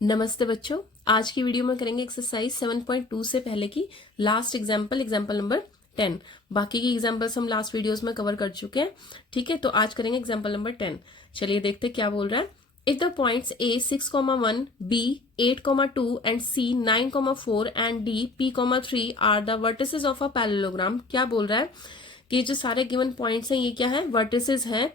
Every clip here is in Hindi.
नमस्ते बच्चों, आज की वीडियो में करेंगे एक्सरसाइज 7.2 से पहले की लास्ट एग्जाम्पल नंबर 10। बाकी की एग्जाम्पल्स हम लास्ट वीडियोस में कवर कर चुके हैं। ठीक है, तो आज करेंगे एग्जाम्पल नंबर 10। चलिए देखते क्या बोल रहा है। If the points A 6,1, B 8,2 and C 9,4 and D P,3 are the vertices of a parallelogram. क्या बोल रहा है कि जो सारे गिवन पॉइंट्स हैं ये क्या है, वर्टिसेस हैं।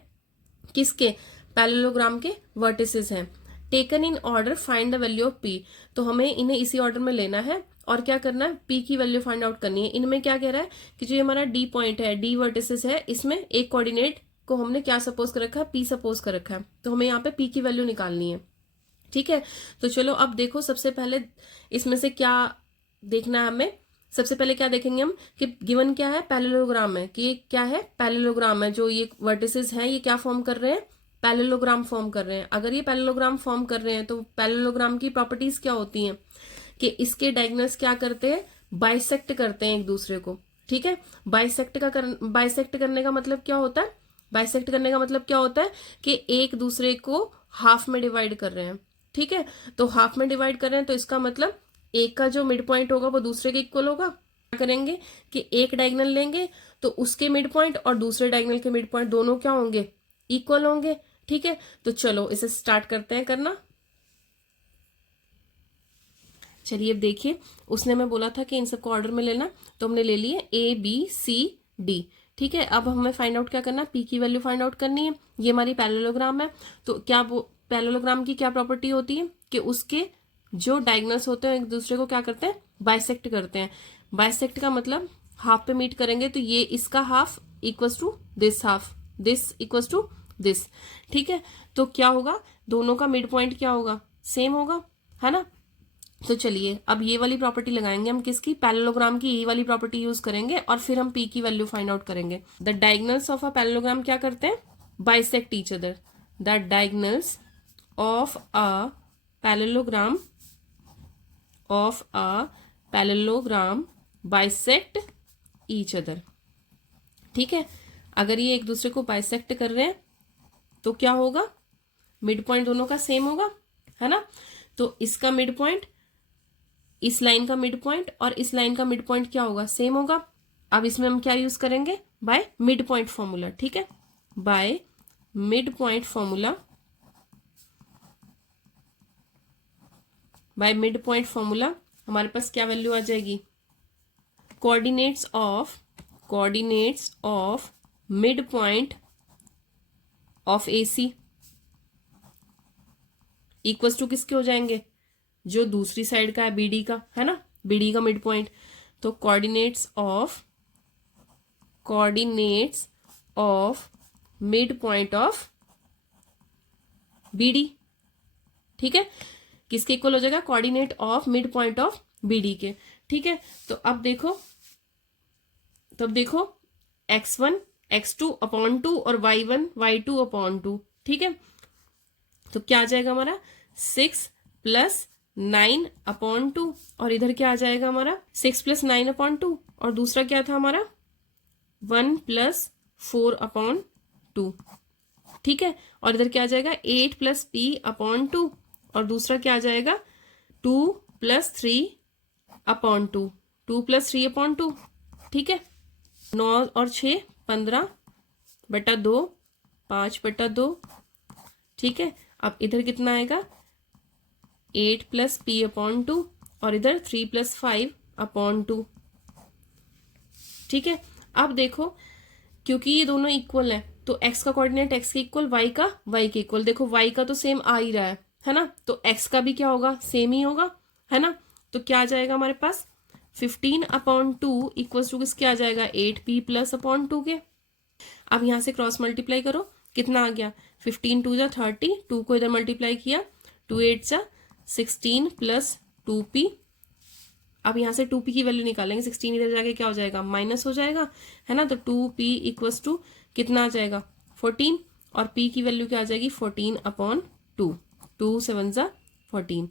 किसके? पैरेललोग्राम के वर्टिसेस हैं। Taken in order find the value of P. तो हमें इन्हें इसी ऑर्डर में लेना है और क्या करना है, पी की वैल्यू फाइंड आउट करनी है। इनमें क्या कह रहा है कि जो हमारा डी पॉइंट है, डी वर्टिसेस है, इसमें एक कोऑर्डिनेट को हमने क्या सपोज कर रखा है, पी सपोज कर रखा है। तो हमें यहाँ पे पी की वैल्यू निकालनी है। ठीक है, तो चलो अब देखो, सबसे पहले इसमें से क्या देखना है हमें। सबसे पहले क्या देखेंगे हम कि गिवन क्या है, पैरेललोग्राम है। कि ये क्या है, पैरेललोग्राम है। जो ये वर्टिसेस हैं ये क्या फॉर्म कर रहे हैं, पैरेललोग्राम फॉर्म कर रहे हैं। अगर ये पैरेललोग्राम फॉर्म कर रहे हैं तो पैरेललोग्राम की प्रॉपर्टीज क्या होती हैं कि इसके डायगोनल्स क्या करते हैं, बाइसेक्ट करते हैं एक दूसरे को। ठीक है, बाइसेक्ट करने का मतलब क्या होता है, बाइसेक्ट करने का मतलब क्या होता है कि एक दूसरे को हाफ में डिवाइड कर रहे हैं। ठीक है, तो हाफ में डिवाइड कर रहे हैं तो इसका मतलब एक का जो मिड पॉइंट होगा वो दूसरे के इक्वल होगा। क्या करेंगे कि एक डायगोनल लेंगे तो उसके मिड पॉइंट और दूसरे डायगोनल के मिड पॉइंट दोनों क्या होंगे, इक्वल होंगे। ठीक है, तो चलो इसे स्टार्ट करते हैं करना। चलिए अब देखिए, उसने मैं बोला था कि इन सबको ऑर्डर में लेना, तो हमने ले लिए A B C D। ठीक है, अब हमें फाइंड आउट क्या करना है, P की वैल्यू फाइंड आउट करनी है। ये हमारी पैरेललोग्राम है। तो क्या पैरेललोग्राम की क्या प्रॉपर्टी होती है कि उसके जो डायगोनल्स होते हैं एक दूसरे को क्या करते हैं, बाइसेक्ट करते हैं। बाइसेक्ट का मतलब हाफ पे मीट करेंगे, तो ये इसका half equals to this half, this equals to this. ठीक है, तो क्या होगा, दोनों का मिड पॉइंट क्या होगा, सेम होगा, है ना। तो चलिए अब ये वाली प्रॉपर्टी लगाएंगे हम, किसकी, पैरेललोग्राम की ये वाली प्रॉपर्टी यूज करेंगे और फिर हम पी की वैल्यू फाइंड आउट करेंगे। The diagonals of a parallelogram क्या करते हैं, bisect each other. The diagonals of a parallelogram bisect each other. ठीक है, अगर ये एक दूसरे को बाइसेक्ट कर रहे हैं तो क्या होगा, मिड पॉइंट दोनों का सेम होगा, है ना। तो इसका मिड पॉइंट, इस लाइन का मिड पॉइंट और इस लाइन का मिड पॉइंट क्या होगा, सेम होगा। अब इसमें हम क्या यूज करेंगे, बाय मिड पॉइंट फॉर्मूला। ठीक है, by mid point formula, by mid point formula हमारे पास क्या वैल्यू आ जाएगी, coordinates of mid point of AC equals to किसके हो जाएंगे, जो दूसरी साइड का है BD का, है ना, BD का मिड पॉइंट। तो coordinates of mid point of BD। ठीक है, किसके इक्वल हो जाएगा, coordinate of mid point of BD के। ठीक है, तो अब देखो x1 x2 अपॉन 2 और y1 y2 अपॉन 2। ठीक है, तो क्या आ जाएगा हमारा 6 + 9 अपॉन 2 और इधर क्या आ जाएगा हमारा 6 + 9 अपॉन 2 और दूसरा क्या था हमारा 1 + 4 अपॉन 2। ठीक है, और इधर क्या आ जाएगा 8 + p अपॉन 2 और दूसरा क्या आ जाएगा 2 + 3 अपॉन 2, 2 + 3 अपॉन 2। ठीक है, 9 और 6 15/2, 5/2। ठीक है, अब इधर कितना आएगा 8 + p अपॉन 2 और इधर 3 + 5 अपॉन 2। ठीक है, अब देखो क्योंकि ये दोनों इक्वल है तो x का कोऑर्डिनेट x के इक्वल, y का y के इक्वल। देखो y का तो सेम आ ही रहा है ना, तो x का भी क्या होगा, सेम ही होगा, है ना। तो क्या आ जाएगा हमारे पास 15/2 इक्वल्स टू किसके आ जाएगा 8p + अपॉन 2 के। अब यहां से क्रॉस मल्टीप्लाई करो, कितना आ गया 15 2 जा 30, 2 को इधर मल्टीप्लाई किया 2 8 जा 16 + 2p। अब यहाँ से 2p की वैल्यू निकालेंगे, 16 इधर जाके क्या हो जाएगा, माइनस हो जाएगा, है ना। तो 2p इक्वल्स टू कितना आ जाएगा 14 और p की वैल्यू क्या आ जाएगी 14/2, 2 7 जा 14।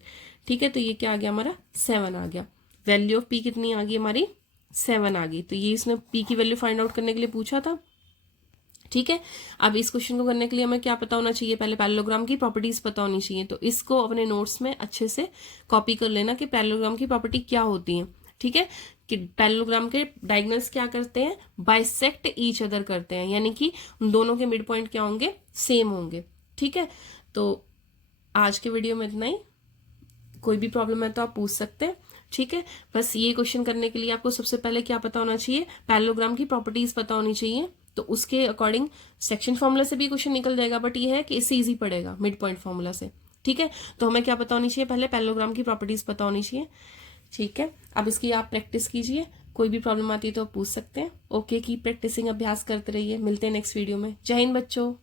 ठीक है, तो ये क्या आ गया हमारा 7 आ गया। वैल्यू ऑफ p कितनी आ गई हमारी 7 आ गई। तो ये इसने p की वैल्यू फाइंड आउट करने के लिए पूछा था। ठीक है। अब इस क्वेश्चन को करने के लिए हमें क्या पता होना चाहिए, पहले पैरेललोग्राम की प्रॉपर्टीज पता होनी चाहिए। तो इसको अपने नोट्स में अच्छे से कॉपी कर लेना कि पैरेललोग्राम की प्रॉपर्टी क्या होती है। ठीक है, कि पैरेललोग्राम के डायगोनल्स क्या करते हैं, बाइसेक्ट ईच अदर करते हैं, यानी कि उन दोनों के मिड पॉइंट क्या होंगे, सेम होंगे। ठीक है, तो आज के वीडियो में इतना ही। कोई भी प्रॉब्लम है तो आप पूछ सकते हैं। ठीक है, बस ये क्वेश्चन करने के लिए आपको सबसे पहले क्या पता होना चाहिए, पैरेललोग्राम की प्रॉपर्टीज पता होनी चाहिए। तो उसके अकॉर्डिंग सेक्शन फॉर्मूला से भी क्वेश्चन निकल जाएगा, बट ये है कि इससे इजी पड़ेगा मिड पॉइंट फॉर्मूला से। ठीक है, तो हमें क्या पता होनी चाहिए, पहले पैरेललोग्राम की प्रॉपर्टीज पता होनी चाहिए। ठीक है, अब इसकी आप प्रैक्टिस कीजिए, कोई भी प्रॉब्लम आती है तो आप पूछ सकते हैं। ओके, की प्रैक्टिसिंग, अभ्यास करते रहिए। मिलते हैं नेक्स्ट वीडियो में। जय हिंद बच्चों।